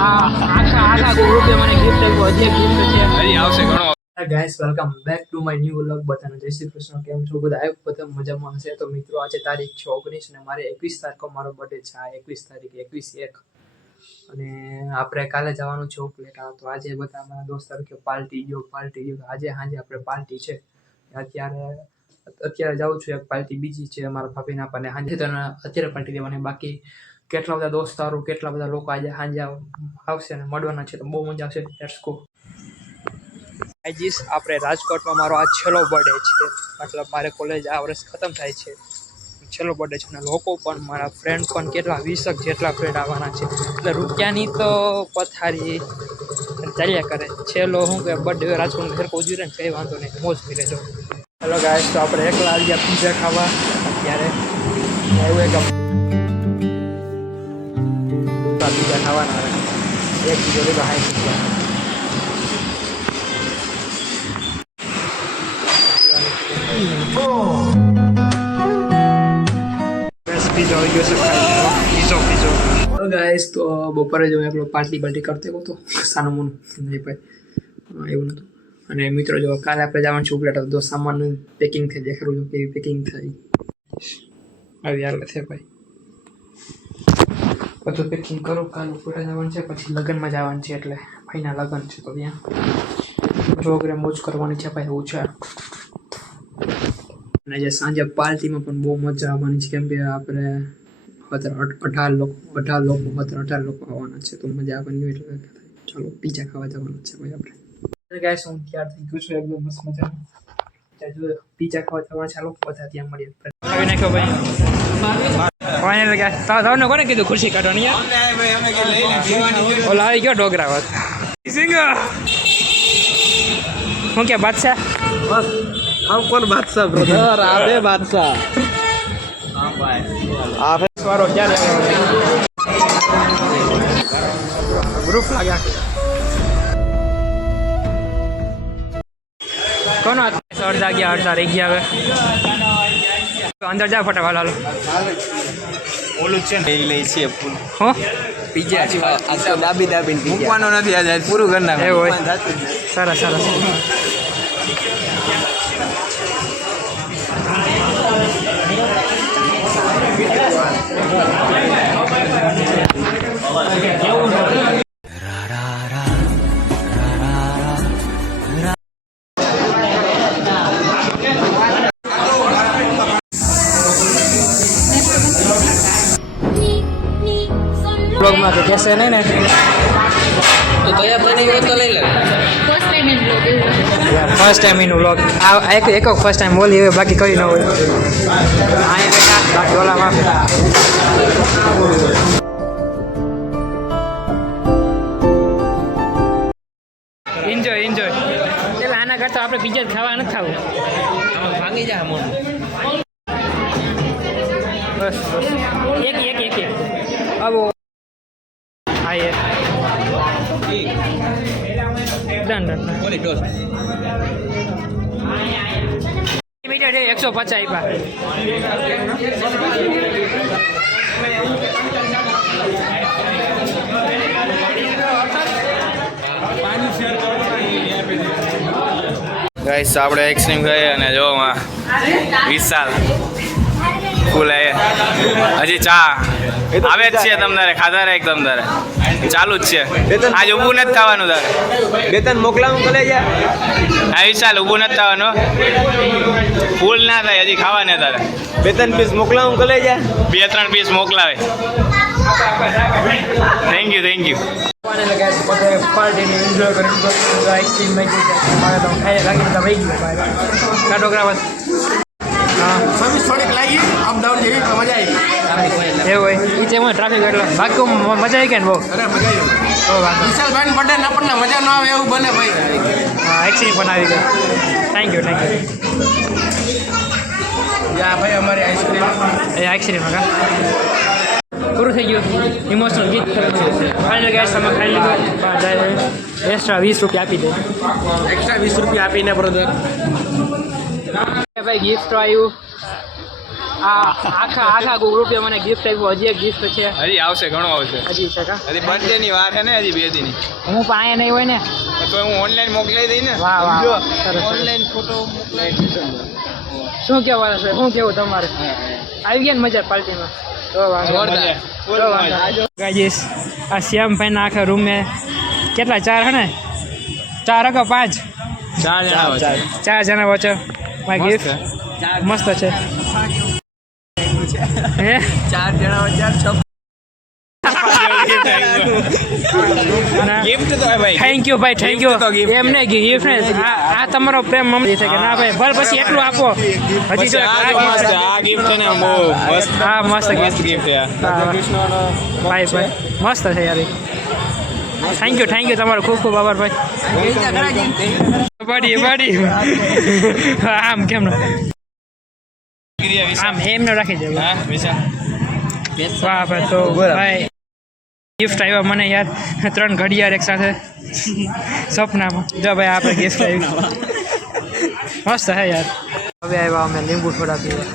આખા ગ્રુપે મને ગિફ્ટ આપ્યો. હજી ગિફ્ટ છે, હજી આવશે ઘણો. Guys welcome back to my new vlog. બધાને જય શ્રી કૃષ્ણ. કેમ છો બધા? આપ બધા મજામાં હશે. તો મિત્રો આજે તારીખ છે 19 ને મારે 21 તારીખે મારો બર્થડે છે. આ 21 તારીખ 21/1 અને આપણે કાલે જવાનું છે ઉપલેટા. તો આજે બધા મારા દોસ્તારો કે પાર્ટી ગયો. આજે સાંજે આપણે પાર્ટી છે. અત્યારે જાઉં છું. એક પાર્ટી બીજી છે અમારા ભાભીના પણ સાંજે તો અત્યારે પાર્ટી દેવાની. બાકી કેટલા બધા દોસ્તારો કેટલા બધા લોકો આજે સાંજે આવશે અને મળવાના છે. તો બહુ મજા આવશે. Let's go. આપણે રાજકોટમાં મારો આ છેલ્લો બર્થડે છે. મતલબ મારે કોલેજ આ વર્ષ ખતમ થાય છે. છેલ્લો બર્થડે છે અને લોકો પણ મારા ફ્રેન્ડ પણ કેટલા 20 જેટલા ફ્રેન્ડ આવવાના છે. એટલે રૂપિયાની તો પથારી ચાલ્યા કરે. છેલ્લો શું કે બર્થડે રાજકોટ ઘર ઉજવી રહે ને કંઈ વાંધો નહીં, મોજ કરી લેજો. હેલો ગાઈસ, તો આપણે એકલા આવી ગયા પીઝા ખાવા. અત્યારે એવું એક પીઝા ખાવાના એક પીઝો લીધો 60 રૂપિયા. પીઝો આવી ગયો છે. પીઝો ગાઈસ, તો બપોરે જો એકલો પાર્ટી કરતો હતો સાનું મુનું નહીં ભાઈ એવું નહોતું. અને મિત્રો જો કાલે આપણે જવાનું છે ઉપલેટા. તો સામાનનું પેકિંગ થઈ દેખાડું છું કેવી પેકિંગ થઈ આવી હાલ છે ભાઈ. બધું પેકિંગ કરું. કાલે ઉપલેટા જવાનું છે, પછી લગ્નમાં જવાનું છે. એટલે ભાઈના લગ્ન છે તો ત્યાં પ્રોગ્રામ મોજ કરવાની છે ભાઈ. એવું છે. અને જે સાંજે પાર્ટીમાં પણ બહુ મજા આવવાની છે. કેમ કે આપણે 18 લોકો આવવાના છે. તો મજા આવવાની હોય. એટલે ચાલો પીઝા ખાવા જવાનું છે ભાઈ આપણે. ગાઈસ, હું તૈયાર થઈ ગયો છું એકદમ મસ્ત મજાનું. ત્યાં જો પીઝા ખાવા જવાનું. ચાલો બધા ત્યાં મળીએ. આવી નાખ્યો ભાઈ. ફાઇનલ ગાઈસ, તમને કોને કીધું ખુરશી કાઢવાની યાર? ઓલા આવી ગયો ડોગરા વાત સિંગર. હું કે બાદશાહ हम कौन बादशाह ब्रदर? आबे बादशाह आप વારો ક્યારે ગ્રુપ લાગ્યા કોનો અડધા ગયા અડધા રહી ગયા. હવે અંદર જા ફટાફટ હાલો. ઓલું છે ને લઈ છે ફૂલ હો પીઝા છે. આ તો દાબી મૂકવાનો નથી. આજે પૂરું કરી નાખ. એવું હોય. સરસ. બ્લોગમાં તો કહેશે નહીં ને. તો તૈયાર થઈને ગયો તો લઈ લે. ફર્સ્ટ ટાઈમ એનું વ્લોગ એક ફર્સ્ટ ટાઈમ બોલી હોય, બાકી કઈ ન હોય. અહીંયા બેઠા બાકી ઓલામાં એન્જોય. એટલે આના કરતાં આપણે બીજા જ ખાવા નથી ખાવું. આમાં ભાંગી જાય મોન. બસ એક આવો. હા એ ડન ઓલી ડોસ મીટર 150 આપ્યા. ગાઈસ, આપણે આઈસ્ક્રીમ ખાઈએ અને જો વિશાલ ફૂલ હજી ચા આવે જ છે. તમતારે ખાધા રે એકદમ તારે ચાલુ જ છે. આજ ઊભું નથી થવાનું તારે. બેતન મોકલાવું કલે જા. હા વિશાલ, ઊભું નથી થવાનું. ફૂલ ના થાય હજી ખાવાને તારે. બેતન પીસ મોકલાવું કલે જા. 2-3 પીસ મોકલાવે. Thank you. પાર્ટીને એન્જોય કરી આઈસ્ક્રીમ મારે તો ખાઈ લાગી તો વહી ગયું ફોટોગ્રાફર. હા થોડીક લાગી અપડાઉન જેવી મજા આવી. એવું હોય એ છે. હું ટ્રાફિક એટલે બાકી મજા આવી ગયા ને બહુ. અરે મજા આવી. વિશાલભાઈ બર્થડે ના પણ મજા ન આવે એવું બને ભાઈ. હા આઈસ્ક્રીમ પણ આવી ગયો. Thank you. યા ભાઈ અમારી આઈસ્ક્રીમ આઈસ્ક્રીમ કા પૂરું થઈ ગયું. ઇમોશનલ ગીત ફાઇનલ ગાઈસ તમે ખાઈ લીધું. એક્સ્ટ્રા 20 રૂપિયા આપી દે. એક્સ્ટ્રા 20 રૂપિયા આપીને બ્રધર. ભાઈ ગિફ્ટ આવ્યું. આખા ગ્રુપે મને ગિફ્ટ આપ્યું. હજી એક ગિફ્ટ છે. હજી આવશે, ઘણું આવશે. હજી છે કા? હજી બર્થડે ની વાર છે ને, હજી 2 દી ની. હું પણ અહીંયા નહીં હોય ને. તો હું ઓનલાઈન મોકલાઈ દઈ ને. વાહ વાહ જો સરસ. ઓનલાઈન ફોટો મોકલાઈ દીધો. શું કહેવાનું છે? શું કેવું તમારે? આવી ગયા ને મજા પાર્ટીમાં? તો જોરદાર. ગાઈસ આ શ્યામભાઈના આખા રૂમ મેં કેટલા 4 હે ને 4 કે 5 4 જણા છે. 4 જણા વચ્ચે માય ગિફ્ટ મસ્ત છે. હે 4 જણા 4 ગિફ્ટ તો ભાઈ. થેન્ક યુ ભાઈ, થેન્ક યુ. એમને ગિફ્ટ ને આ તમારો પ્રેમ મમ્મી છે કે ના ભાઈ ભલે પછી એટલું આપો. હજી જો આ ગિફ્ટ છે ને બહુ મસ્ત. હા મસ્ત મસ્ત ગિફ્ટ યાર. ભાઈ મસ્ત છે યાર. થેન્ક યુ તમારો ખૂબ ખૂબ આભાર ભાઈ. બડી આમ કેમ આમ એમને રાખી દે. હા વિશાલ. વાહ ભાઈ. તો ભાઈ ગિફ્ટ આવ્યા મને યાર 3 ઘડિયાળ એક સાથે સપનામાં. જો ભાઈ આપણે ગિફ્ટ આવી મસ્ત હે યાર. હવે આવ્યા અમે લીંબુ થોડા પીવા.